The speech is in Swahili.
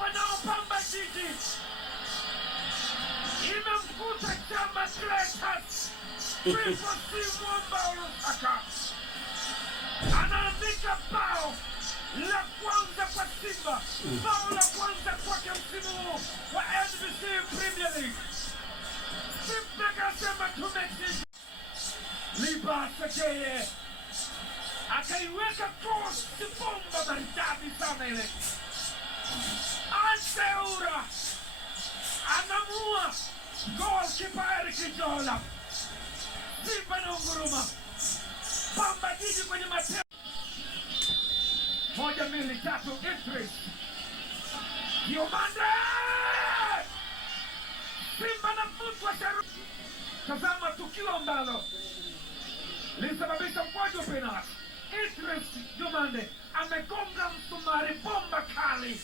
wanaopamba jiji imemkuta Chama Clatous Triple C Mwamba Lusaka anaandika bao la kwanza kwa Simba, bao la kwanza kwake msimu huu wa NBC Premier League. Simba kasema tumecheza. Libasa Jeye akaiweka cross bomba maridadi sana ile. Anseura anamua goalkeeper Eric Jola. Simba na unguruma. Pamba Jiji kwenye mateo. 1, 2, 3 Idris Diomande. Simba na futwa sharu. Tazama tukio ambalo lisababisha mkwaju penalty. Idris Diomande amegonga msumari bomba kali